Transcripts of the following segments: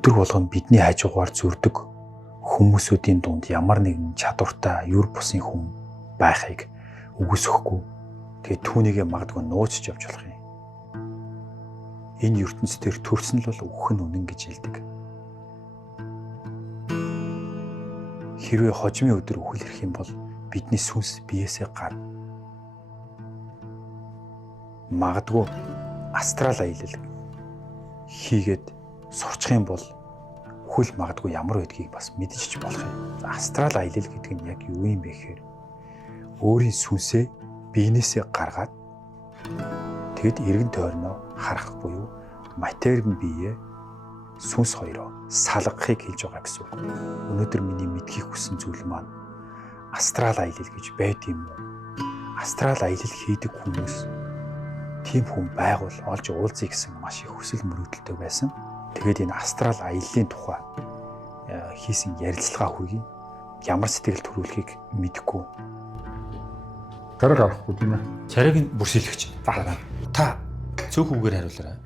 өдөр болгон бидний хажуугаар зүрдэг хүмүүсүүдийн дунд ямар нэгэн чадвартай юр бусын хүн байхыг үгүйсэхгүй. Тэгээд түүнийгээ магадгүй нууцж явж болох юм. Энэ ертөнцийн төрсөн л бол үхэх нь үнэн гэж хэлдэг. Хэрвээ хожимын өдөр үхэл ирэх юм бол бидний сүнс биеэсээ гарна. Магадгүй астрал аялал хийгээд сурчих юм бол үхэл магадгүй ямар байдгийг бас мэдчих болох юм. Астрал аялал гэдэг нь яг юу юм бэ гэхээр өөрийн сүнсээ биенээсээ гаргаад тэгэд эргэн тойрноо харах буюу материйн биеэ сүнс хоёроо салгахыг хэлж байгаа гэсэн үг. Өнөөдөр миний мэдхийг хүссэн зүйл маань астрал аялал гэж байд юм уу? Астрал аялал хийдэг хүмүүс тийм хүн байгуул олж уулзъя гэсэн маш их хүсэл мөрөөдөлтэй байсан. Тэгээд энэ астрал аяллаа тухай хийсэн ярилцлага хүргэе. Ямар сэтгэл төрүүлэхийг мэдэхгүй. Царай гарахгүй тийм ээ. Царайг нь бүршийлэгч. Та цөөх үгээр хариулаарай.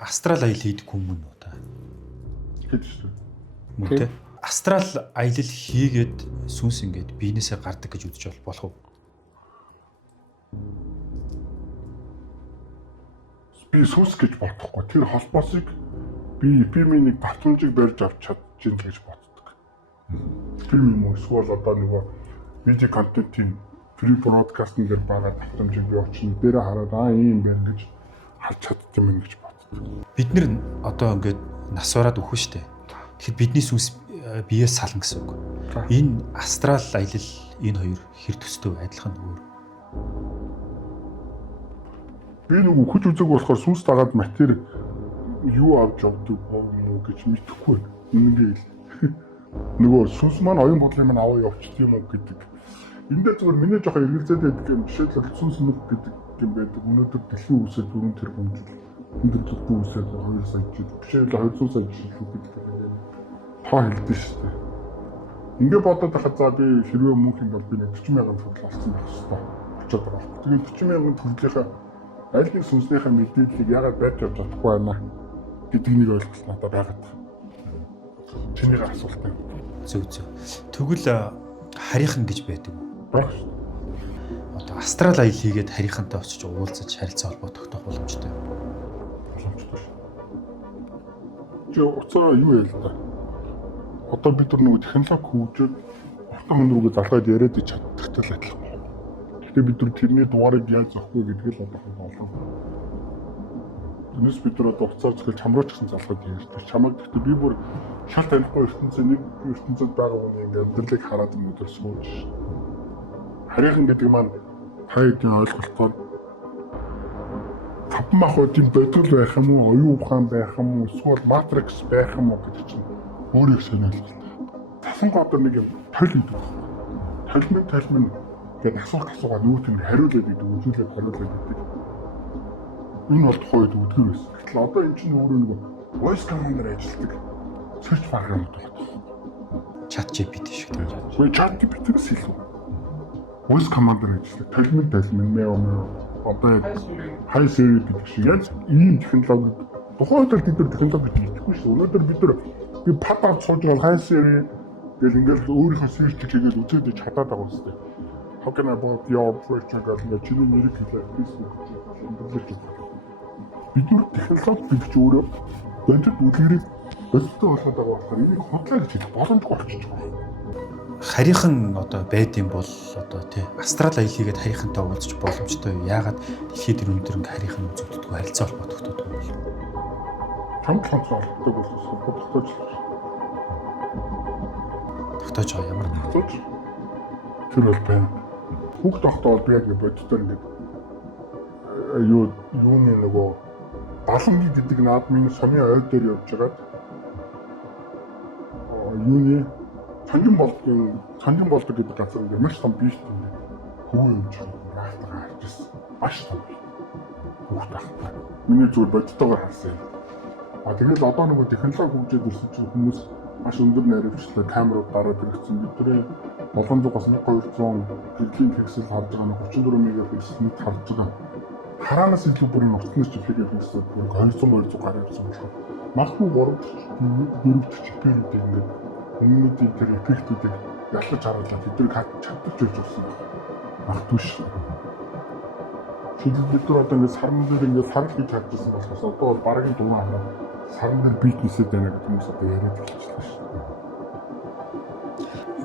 Астрал аялал хийдэг хүмүүс үү та? Хэд шүү. Мөн тэ. Астрал аялал хийгээд сүнс ингээд биенээсээ гардаг гэж үзэж болох уу? Би сүнс гэж бодохгүй. Тэр холбоосыг би фильмийн нэг давтамжийг барьж авч чадчих гэж боддог. Фильм юм эсвэл одоо нөгөө видео контентын фри бродкастинг дээр байгаа давтамжийг би очно дээрээ хараад ийм байна гэж харж чадчих юм гэж боддог. Бид нэр одоо ингээд нас бараад үхвэ штэ. Тэгэхээр бидний сүнс биеэс сална гэсэн үг. Энэ астрал аялал энэ хоёр хэр төстэй адилхан өөр. Би нэг үхэж үзэг болохоор сүнс дагаад матери юу авч явдаг юм гэж мэдэхгүй. Үнэнгээ хэл. Нөгөө сүнс маань оюун бодлын маань аваа явчих юм уу гэдэг. Энд дээр зүгээр миний жоохон эргэлзээд байдаг юм. Жишээлбэл сүнс нүг гэдэг юм байдаг. Өнөөдөр дэлхийн үсээ 4 тэрбум жил. Өнөөдөр дэлхийн үсээ 2 сая жил. Жишээлбэл 200 сая жил гэдэг юм. Тоо хэлдэг шүү дээ. Ингээ бодоод байхад за би хэрвээ мөнх юм бол би 40,000 төгрөг олсон байх хэрэгтэй. Очоод байгаа. Тэгээд 40,000 төгрөгийн аль нэг сүнснийхээ мэдээллийг яагаад байж явж чадахгүй байна гэдгийг ойлгох надад байгаад. Чиний асуултаа. Зөв. Тэгвэл харийнхан гэж байдаг уу? Баг шүү. Одоо астрал аялал хийгээд харийнхантай очиж уулзаж харилцаа холбоо тогтоох боломжтой. Боломжтой шүү. Чи уцаа юу яа л да. Одоо бид нар нөгөө технологи хөгжөөд автон хүн рүүгээ залгаад яриад чаддагтай л адилхан. Гэхдээ бид нар тэрний дугаарыг яаж зохихгүй гэдгийг л одоо олно. Тэрнээс бид нар одоо уцаар зөвхөн чамрууч гэсэн залгаад ярьдаг. Чамаг гэхдээ би бүр шал танихгүй ертөнцийн нэг ертөнцид байгаа хүний ингээд амьдралыг хараад өнөдөр сууж. Харийнхан гэдэг маань хайгийн ойлголтоор таван махуудын бодгол байх юм уу, оюун ухаан байх юм уу, эсвэл матрикс байх юм уу гэдэг чинь өөрийг сонирхолтой. Тасан годор нэг юм тойл гэдэг. Толмын гэдэг асуулт нүүт ингэ хариулаад идэв, үзүүлээд хариулаад идэв. Энэ бол тухайд үдгэр байсан. Гэтэл одоо эн чинь өөрөө нэг voice command-аар ажилладаг. Search bar-аар тогтох. Chat GPT шиг тийм. Үгүй chat GPT-ээс илүү. Voice command-аар ажилладаг. Толмын мэн одоо хай сервер гэдэг шиг яг ийм технологи тухайд л бид нар технологи хийхгүй шүү. Өнөөдөр бид нар би пад авч сууж байгаа хай сервер гэл ингээл өөрийнхөө search хийгээд үзээд чадаад байгаа үстэй. How can I about your project гэж чиний нэрийг хэлээд Facebook хэмжүүлж байна. Бид нар технологи бигч өөрөө бодит үлгэрийг өсөлтөө болгоод байгаа болохоор энийг худлаа гэж хэлэх боломжгүй болчихж байгаа. Харийнхан одоо байд юм бол одоо тий астрал аялал хийгээд харийнхантай уулзах боломжтой. Яагаад дэлхийд тэр өндөр ингээ харийнхан үзэгддэггүй харилцаа холбоо тогтдог юм бол. Чамд холбоотой бол тогтоож байна. Тогтоож байгаа ямар тогтоож. Тэр бол байна. Хүүхд тогтоол би яг бодитоор ингээд юуны нөгөө баланги гэдэг наадмын сумын ойд дээр явж байгаад юуны санжин болдог гэдэг газар ингээд маш том биш юм. Хүү юм чинь наалтаа харж ирсэн. Маш том. Хүүхд тахтай. Миний зүгээр бодитоогоор харсан. Тэгэл одоо нөгөө технологи хөгжөөд ирсэн чинь хүмүүс маш өндөр найрамдчтай камерууд дараад ирсэн. Бидний 700-аас 1200 хэдийн пиксел харж байгаа нь 34 мегапиксел харж байгаа. Хараанаас илүү бүр нутгнаас жилийн пиксел бүр 200 гараад ирсэн байна. Магадгүй 3-4 чиглэлүүдийг ингээд өмнөдийн тэр эффектүүдийг ялгаж харуулаад тэднийг чаддаг ч байсан байна. Магадгүй ш. Бид нар одоо ингээд сарн дээр ингээд сарл хийж чадчихсан болохоос одоо бол баргийн дугаа хараад сарн дээр битнэсэд байна гэдэг хүмүүс одоо яриад хэлчихлээ ш.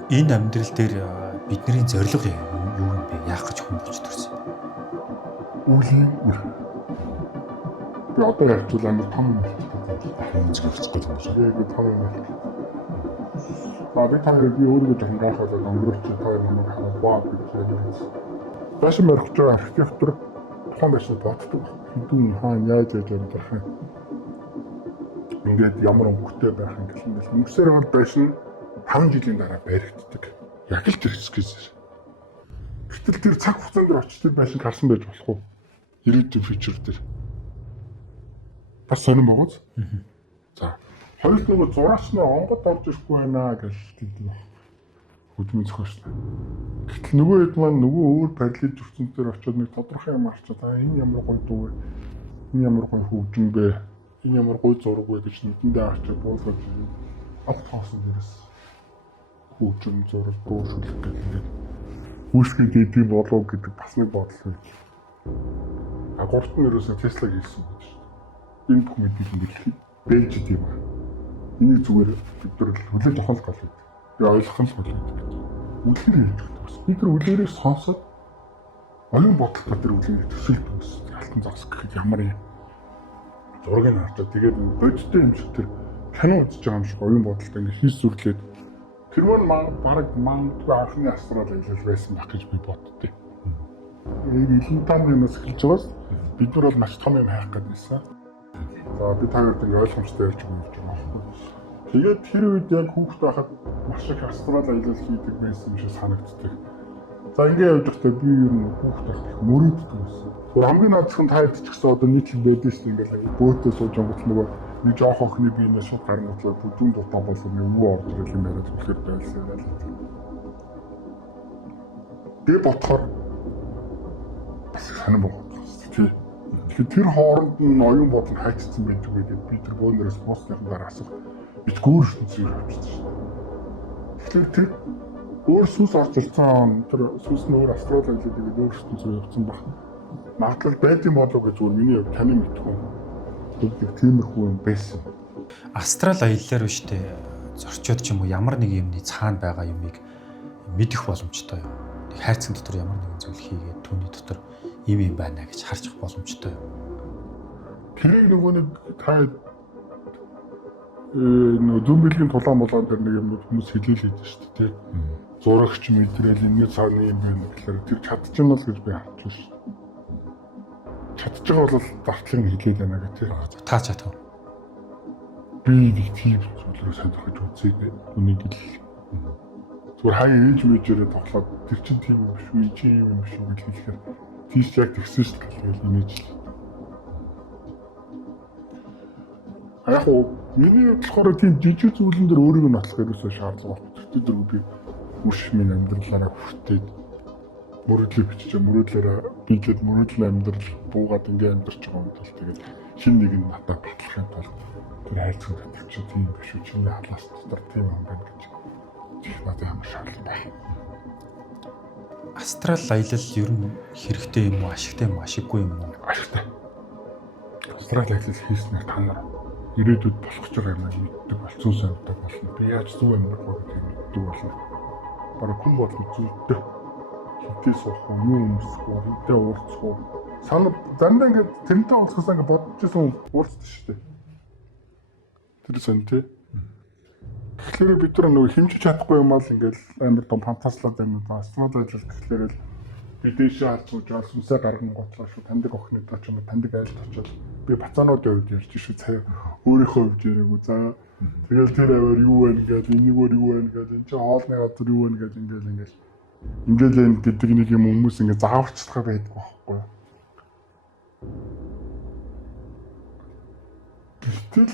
Энэ амьдрал дээр бидний зорилго юу юм бэ? Яах гэж хүн болж төрсөн? Үлийн би одоо ярьчихвал амар том юм байна. Зөвхөсөхгүй юм шиг. Яг том юм байна. Би таныг би өөрөө жоохон гайхаад өнгөрөөч таар намайг хараад баа гэж ярьсан. Баш мөрөх чинь архитектор тухайн байшин боддог. Хэдүүн хаана яаж амьдрах юм. Ингээд ямар өнгөтэй байх юм гэлээ. Өнгөсөр бол байшин 5 жилийн дараа баригддаг. Яг л тэр хэсгээс. Гэтэл тэр цаг хугацаанд дээр очиж тэр байшин гарсан байж болох уу? Ирээдүйн фьючер дээр. Бас сонирн байгууз. За. Хоёр нөгөө зураач нар онгод орж ирэхгүй байна гэж хэлдэг. Хөдөлмөрийн зохиолч. Гэтэл нөгөө хэд маань нөгөө өөр параллел ертөнцийн очиод нэг тодорхой юм арчаад энэ ямар гоё дуу вэ? Энэ ямар гоё хөгжим бэ? Энэ ямар гоё зураг вэ гэж нүдэндээ арчаад буулгаж автосон дээрээс хөгжим зураг дуушлах гэх ингээд үүсгэж идэв болов гэдэг бас нэг бодол байна. Гурт нь ерөөсөө Tesla хийсэн гэж шүү дээ. Энэ бүх мэдээлэл ингээд бэж идэв ба. Энийг зүгээр бид нар хүлээж авах гал гэдэг. Би ойлгох нь л бол гэдэг. Үлгэр хийж байгаа. Бид нар үлгэрээс сонсоод оюун бодлого дээр үлгэрээ төсөлд төс. Алтан зогс гэхэд ямар юм. Зургийг хараад тэгээд бодтой юм шиг тэр кино үзэж байгаа юм шиг оюун бодолтой ингээд хийс зүрлээд тэр баг мангадгүй анхны астрал аялал байсан байх гэж би боддتي. Ийм том юмс эхэлж байгаас бид нар бол маш том юм хайх гэдэг байсан. За би таард ингээ ойлгомжтой ярьж байгаа юм байна. Тэгээд тэр үед яг хүүхэд байхад маш их астрал аялал хийдэг байсан юм шиг санагддаг. За ингээ явж байхдаа би ер нь хүүхэд байх их мөрөөддөг байсан. Зүгээр хамгийн наадхан таард ч гэсэн одоо нийтлэг байдаг шүү дээ ингээ бөөтөө сууж өнгөт нөгөө нэг жоох охины биенээ шууд гарна утлаад бүдүүн дутаа болсон юм уу орж ирэх юм яриад үлэхээр байлсаа яриад. Би ботхоор бас санаа бодлоо тий. Тэгэхээр тэр хооронд нь оюун бодол хайцсан байдаг гэдэг би тэр бөөнөрөөс постныхан дараа асуух бит гөөршин зүйл авчихсан шүү дээ. Тэгэхээр тэр өөр сүс орж ирсэн тэр сүс нь өөр астрал аялал гэдэг өөрсдөө зүйл явуулсан баг. Магадлал байдсан болов гэж зүгээр миний хувьд таны мэдгүй. Тиймэрхүү юм байсан. Астрал аяллаар биш үү? Зорчоод ч юм уу ямар нэг юмны цаана байгаа юмыг мэдэх боломжтой юм. Нэг хайрцаг дотор ямар нэгэн зүйл хийгээд түүний дотор юм байна гэж харчих боломжтой юм. Тэр нөгөө нэг та нөгөө зүүнбэлгийн тулаан болоод тэр нэг юм хүмүүс хэлээлээд шүү дээ тий. Зурагч мэдрэл энэ цааны юм байна гэхээр тэр чадчихна л гэж би харчихсан шүү дээ. Чадж байгаа бол зартлыг хэлээд байна гэх тийм. Та чадах. Би нэг тийм зүйлрөө сонирхож үзье үнийг л. Зүгээр хаяа ээж мэжээрээ тоглоод тэр чинь тийм юм биш үү чи юм биш үү гэж хэлэхээр тийш яг тэгсэн шүү дээ гэж инээж л. Яг уу миний болохоор тийм жижиг зүйлэн дээр өөрийгөө нотлох ерөөсөө шаардлага байхгүй. Тэр дөрөв би үш минь амьдралаараа хүртээд мөрөдлөө бичиж мөрөдлөөрөө бигээд мөрөдлөө амьдрал буугаад ингээ амьдарч байгаа юм бол тэгээд хин нэг нь надад батлахын тулд тэр хайцсан гэдэг чи тийм биш үү чиний халаас дотор тийм юм байна гэж их надад ямар шаардлага байна. Астрал аялал ер нь хэрэгтэй юм уу ашигтай юм уу ашиггүй юм уу? Ашигтай. Астрал аялал хийснээр та нар ирээдүйд болох ч юм мэддэг бол зүүн санагддаг болно. Би яаж зүүн амьдрах вэ гэдгийг мэддэг болно. Бараг хүн болгож зүйлтэй хитээс суух уу, юу өмсөх үү, хинтээ уулзах уу. Санаа дандаа ингээд тэрнтэй уулзахаас ингээд бодож байсан уулздаг шүү дээ. Тэр сон тий. Тэгэхээр бид нар нөгөө хэмжиж чадахгүй юм бол ингээд амар том фантазлаад байна. Астрал аялал гэхлээр л би дээшээ харж байгаа сүнсээ гарган готлоо шүү. Таньдаг охинод ч юм уу таньдаг айлд очоод би бацаануудын хувьд ярьж шүү. Цаа өөрийнхөө хувьд яриаггүй. За тэгэл тэр аваар юу байна гэдэг, энэгээр юу байна гэдэг, энэ чинь хоолны газар юу байна гэдэг ингээд энэ гэдэг нэг юм хүмүүс ингээд зааварчлах байдаг байхгүй юу? Гэтэл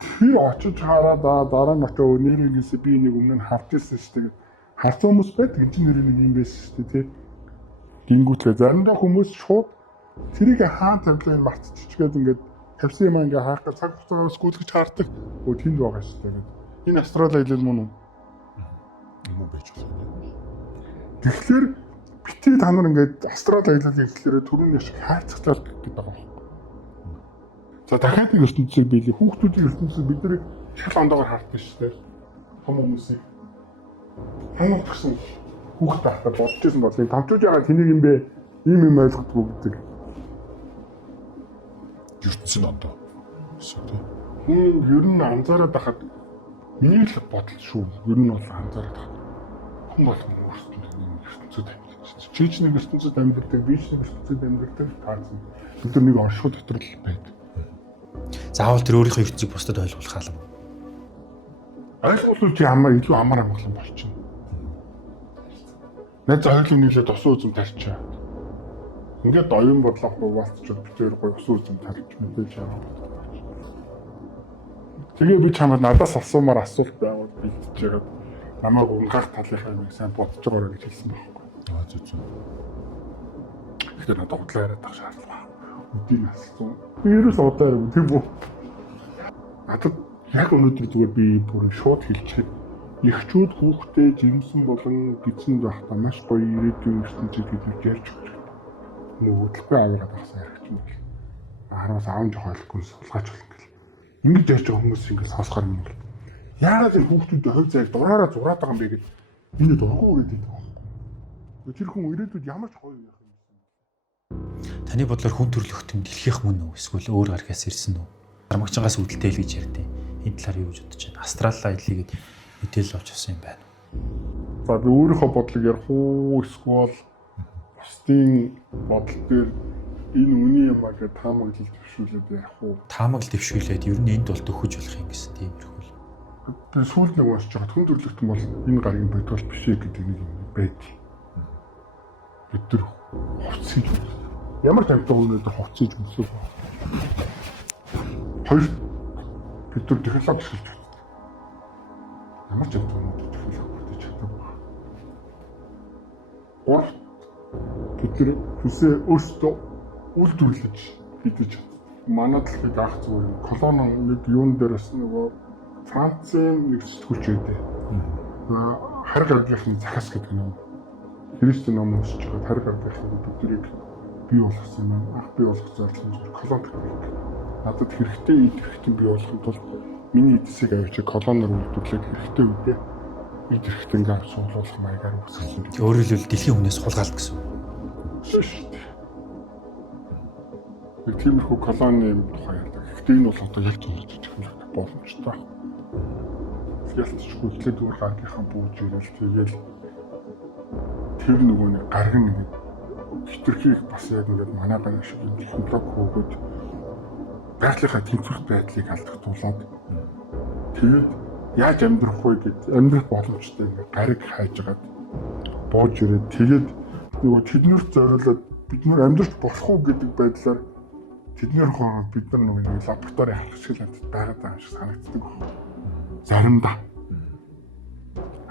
тэр очиж хараад дараа нь очоо нэрээс би нэг өмнө нь харж ирсэн шүү дээ. Харсан хүмүүс байдаг. Энэ чинь нэр нэг юм байсан шүү дээ тий. Гингүүтлээ заримдаа хүмүүс шууд тэрийг хаан тавилаа марцчихгээд ингээд тавьсан юм ингээ хаах гэж цаг хугацаагаар сгүүлгэж хаардаг. Өө тэнд байгаа шүү дээ. Энэ астрал аялал мөн үү? Юм байж болох. Тэгэхээр битээ та нар ингээд астрал аялал хийхлээрээ түрүүний шиг хайцгалал гэдэг байгаа юм. За дахиад нэг ертөнцийг биелээ. Хүүхдүүдийн ертөнцийг бид нэр шал ондоогоор хартсан шүү дээ. Том хүмүүсийг хамт гэсэн хүүхд байхдаа бодож байсан бол томчууж байгаа тэнийг юм бэ? Ийм юм ойлгохгүй гэдэг. ертөнцийн ондоо. Эсвэл Ер нь анзаараад байхад миний л бодол шүү. Ер нь бол анзаараад байхад хүн болгон өөрсдөд нэг ертөнцид амьдарч. Чи ч нэг ертөнцид амьдардаг, би ч нэг ертөнцид амьдардаг таарсан. Бид нар нэг оршуу дотор л байдаг. Заавал тэр өөрийнхөө ертөнцийг бусдад ойлгуулах алам. Ойлгуулж чи илүү амар амгалан болчихно. Нэг зөвлөм нийлээд усан үзэм тарьчаа. Ингээд оюун бодлого хуваалцчих битээр гоё усан үзэм тарьж мэдээж яваа. Тэгээ би чамд надаас асуумаар асуулт байгаад бэлдэж яагаад намайг унгаах талынхаа нэг сайн бодож байгаараа гэж хэлсэн байхгүй. зөө. Тэгэхээр надад удлаа яриад байх шаардлага. Үдийн асуусан. Би ерөөс удаа яриаг тийм үү? Надад яг өнөөдөр зүгээр би бүр шууд хэлчихээ. Эхчүүд хүүхдээ жимсэн болон гидсэн байхдаа маш гоё ирээдүйн ертөнцийг хэлж ярьж өгч. Нөгөөдөлгүй аваад багсаа ярих юм бол. Араас аав нь жоохолгүй суулгаач болно гэл. Ингэж ярьж байгаа хүмүүс ингэ сонсохоор юм бол. Яагаад энэ хүүхдүүдийн хувь заяаг дураараа зураад байгаа юм бэ гэд энэ дургүй үрээд байдаг юм. Тэр хүн ирээдүйд ямар ч гоё явах юм бэ? Таны бодлоор хүн төрлөختөнд дэлхийх мөн үү? Эсвэл өөр гаргаас ирсэн үү? Армагчангаас үүдэлтэй л гэж ярьдیں۔ Энэ талаар юу гэж бодож байна? Астрал аяллыг мэдээлэл авч авсан юм байна уу? За би өөрийнхөө бодлыг ярих уу эсвэл бусдын бодол дээр энэ үний юм аа гэж таамаглал төвшүүлээд ярих уу? Таамаглал дэвшүүлээд ер нь энд бол төхөж болох юм гэсэн тиймэрхүү. Би сүүлд нэг уншиж байгаа хүн төрлөختөн бол энэ гаргийн бодвол биш гэдэг нэг юм байдаг. Бид тэр хувцсыг ямар тавьдаг өнөөдөр хувцсыг өмсөв. Хоёр бид тэр технологи шилж байна. Ямар ч юм өнөөдөр технологи бүтээж чаддаг. Гурав бид тэр хүсээ өөрсдөө үйлдвэрлэж хийдэж чаддаг. Манай дэлхийг ах зүгээр колони нэг юун дээрээс нөгөө Францын нэг сэтгүүлч байдэ. Хар гаргийнхын захаас гэдэг нэг Христийн ном уншиж байгаа хар гаргийнхын бүдэрийг бий болгосон юм. Ах бий болгох зорилго нь колони технологи. Надад хэрэгтэй идэвхтэй бий болохын тулд миний эдсийг авчиж колоноор үйлдвэрлэх хэрэгтэй үедээ идэвхтэй ингээ суулгах маягаар үүсгэсэн. Өөрөөр хэлбэл дэлхийн хүнээс хулгайлт гэсэн. Нэг тиймэрхүү колони юм тухай ярьдаг. Гэхдээ энэ бол одоо ялж байгаа технологи боломжтой. Ялцчихгүй ихлээр дүүр гаргийнхаа бууж ирэл тэгэл тэр нөгөө нэг гарган нэг хитрхийг бас яг ингээд манай байна шиг юм технологи хөөгд байгалийнхаа тэнцвэрт байдлыг алдагдуулаад тэгээд яаж амьдрах вэ гэд амьдрах боломжтой ингээд гариг хайжгаад бууж ирээд тэгээд нөгөө тэднэрт зориулаад бид нэр амьдрах болох уу гэдэг байдлаар тэднэр хоо бид нар нөгөө лаборатори харах шиг л байгаад байгаа шиг санагддаг. Заримдаа.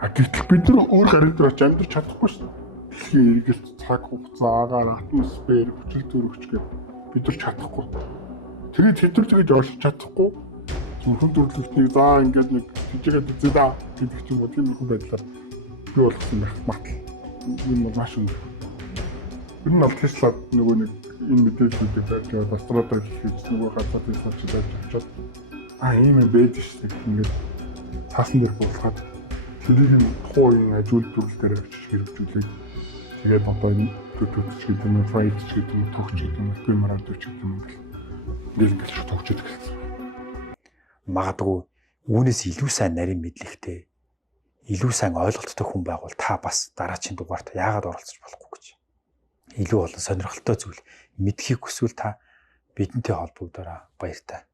Гэтэл бид нар өөр гариг дээр очиж амьдрч чадахгүй шүү дээ. Дэлхийн эргэлт цаг хугацаа, агаар, атмосфер, хүчил төрөгч гэж бид нар чадахгүй. Тэгээд тэд нар тэгж ойлгож чадахгүй. Зөвхөн төрлөختнийг заа ингээд нэг тийчгээд үзээ да гэдэг ч юм уу тийм их байдлаар би болгосон байх матал. Энэ бол маш өндөр. Энэ нь Tesla нөгөө нэг энэ мэдээллүүдийг барьж астролог хийж нөгөө газар Tesla-ч байж авчаад ийм юм байдаг шүү дээ. Ингээд таасан дээр буулгаад тэрийг нь тухайн ажил төрөл дээр авчиж хэрэгжүүлээд тэгээд одоо энэ төтөч гэдэг юм, фрайд гэдэг юм, төгч гэдэг юм, бимарад гэдэг юм ингээд шууд төгчөд эхэлсэн. Магадгүй үүнээс илүү сайн нарийн мэдлэгтэй, илүү сайн ойлголттой хүн байгуул та бас дараачийн дугаарт яагаад оролцож болохгүй гэж. Илүү олон сонирхолтой зүйл мэдхийг хүсвэл та бидэнтэй холбогдороо баяртай.